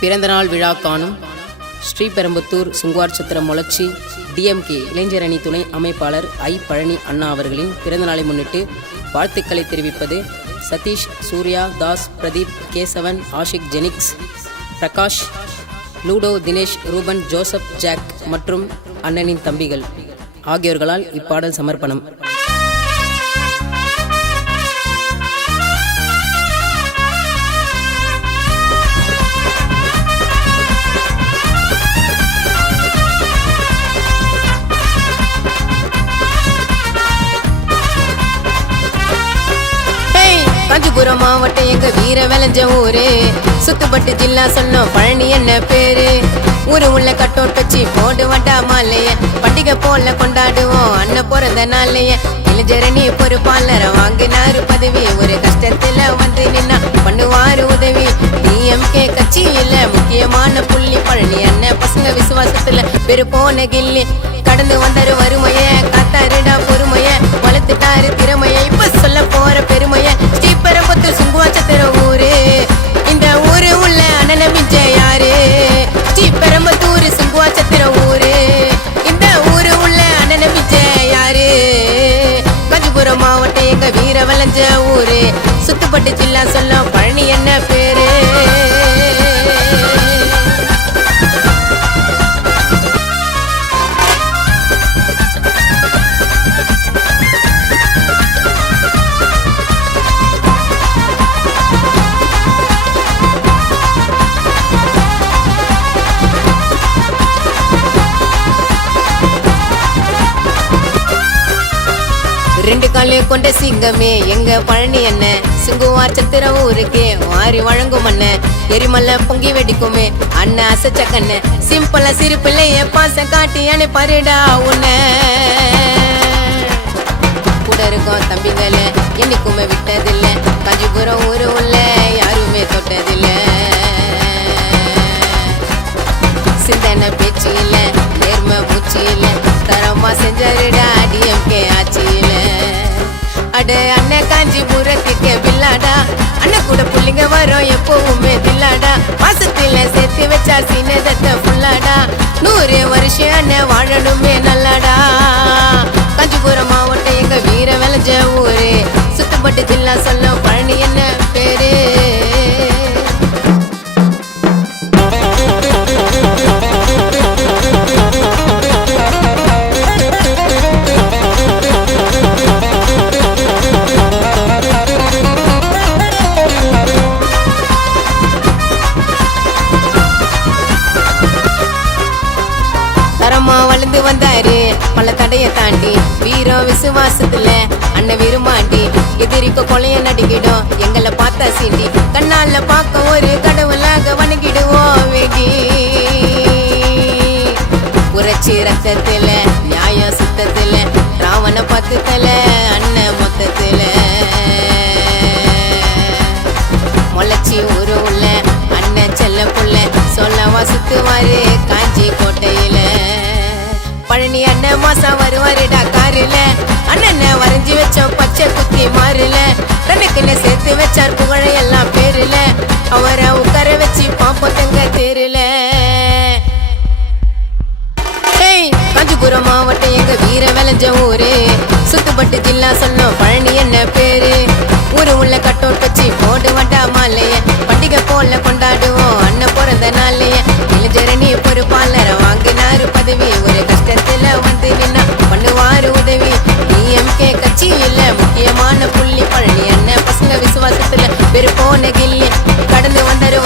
பிறந்தநாள் விழா காணும் ஸ்ரீபெரும்புத்தூர் சுங்குவார் சத்திரம் மொளச்சி டிஎம்கே இளைஞர் அணி துணை அமைப்பாளர் ஐ பழனி அண்ணா அவர்களின் பிறந்தநாளை முன்னிட்டு வாழ்த்துக்களை தெரிவிப்பது Sathish, Surya, Das, Pradeep, Kesavan, Ashik, Jenix, Prakash, Ludo, Dinesh, Ruban, Joseph, Jack மற்றும் அண்ணனின் தம்பிகள் ஆகியோர்களால் இப்பாடல் சமர்ப்பணம். காஞ்சிபுரம் மாவட்டம் எங்க வீர விளைஞ்ச ஊரு, சுத்துப்பட்டு ஜில்லா சொன்னோம் பழனி என்ன பேரு. ஊரு உள்ள கட்டோட்டச்சி போடு வட்டா மாலைய, பண்டிகை போல கொண்டாடுவோம் அண்ணன் பிறந்த நாளைய. இளைஞரணி பொறுப்பாளர வாங்கினாரு பதவி, ஒரு கஷ்டத்துல வந்து நின்னா பண்ணுவாரு உதவி. டிஎம்கே கட்சியில முக்கியமான புள்ளி பழனி அண்ணன், பசங்க விசுவாசத்துல பெரு போன கில்லி. கடந்து வந்தாரு வறுமைய, காத்தாருடா பொறுமைய, வளர்த்துட்டாரு திறமைய, இப்ப சொல்ல போற பெருமைய. ஸ்ரீபெரும்புத்தூர் சுங்குவார் சத்திரம் ஊரு, இந்த ஊரு உள்ள அண்ணனை மிஞ்ச யாரு. ஸ்ரீபெரும்புத்தூர் சுங்குவார் சத்திரம் ஊரு, இந்த ஊரு உள்ள அண்ணனை மிஞ்ச யாரு. காஞ்சிபுரம் மாவட்டம் எங்க வீர விளைஞ்ச ஊரு, சுத்துப்பட்டு ஜில்லா சொல்ல பழனி என்ன பேரு. ரெண்டு காலு கொண்ட சிங்கமே எங்க பழனி என்ன, சுங்குவார் சத்திரம் ஊருக்கே வாரி வழங்கும் அண்ணன். எரிமலை பொங்கி வெடிக்குமே அண்ணன் அசைச்ச கண்ண, சிம்பிளா சிறு பிள்ளைய பாசம் காட்டி அனுப்பாருடா உன்ன. கூட இருக்கும் தம்பிகளை என்னைக்குமே விட்டதில்ல, காஞ்சிபுரம் ஊரு உள்ள யாருமே தொட்டதில்ல. சிந்தனை பேச்சு இல்ல, நேர்மை மூச்சு இல்ல, தரமா செஞ்சாருடா டிஎம்கே ஆட்சியில. அட அண்ணன் காஞ்சிபுரத்துக்கு பில்லாடா, அண்ணன் கூட புள்ளிங்க வரும் எப்பவுமே தில்லாடா. மாசத்துல சேர்த்து வச்சா சீனதத்தை ஃபுல்லாடா, 100 வருஷம் அண்ணன் வாழணுமே நல்லாடா. காஞ்சிபுரம் மாவட்டம் எங்க வீர விளைஞ்ச ஊரு, சுத்துப்பட்டு ஜில்லா சொல்ல பழனி என்ன பேரு. வளர்ந்து வந்தாரு பல தடைய தாண்டி, வீரம் விசுவாசத்துல அண்ணன் விரும்பாண்டி. எதிரிக்க கொலைய நடிக்கிடும் எங்களை பார்த்தா சீண்டி, கண்ணால பார்க்க ஒரு கடவுளாக வணங்கிடுவோம் வேண்டி. புரட்சி ரத்தத்துல நியாயம் சுத்தத்துல, ராவண பத்துத்தல அண்ணன் மொத்தத்துல. முளைச்சி ஊரு உள்ள அண்ணன் செல்ல புள்ள, சொல்லவா சுத்துவாரு காஞ்சி கோட்டையில. பழனி அண்ணன் மாசம் வருவாருடா காருல, அண்ணனை வரைஞ்சி வச்சோம் பச்சை குத்தி மாறுல. தனக்குன்னு சேர்த்து வச்சார் புகழை எல்லாம் பேருல, அவரை உட்கார வச்சு பாப்போம் தங்க தேருல. காஞ்சிபுரம் மாவட்டம் எங்க வீர விளைஞ்ச ஊரு, சுத்துப்பட்டு ஜில்லா சொன்னோம் பழனி என்ன பேரு. ஊரு உள்ள கட்டோட்டச்சி போடு வட்டா மாலைய, பண்டிகை போல கொண்டாடுவோம் அண்ணன் பிறந்த நாளைய. இளைஞரணி பொறுப்பாளர வாங்கினாரு பதவி, ஒரு கஷ்டத்துல வந்து நின்னா பண்ணுவாரு உதவி. டிஎம்கே கட்சியில முக்கியமான புள்ளி பழனி அண்ணன், பசங்க விசுவாசத்துல பெரு போன கில்லி. கடந்து வந்தாரு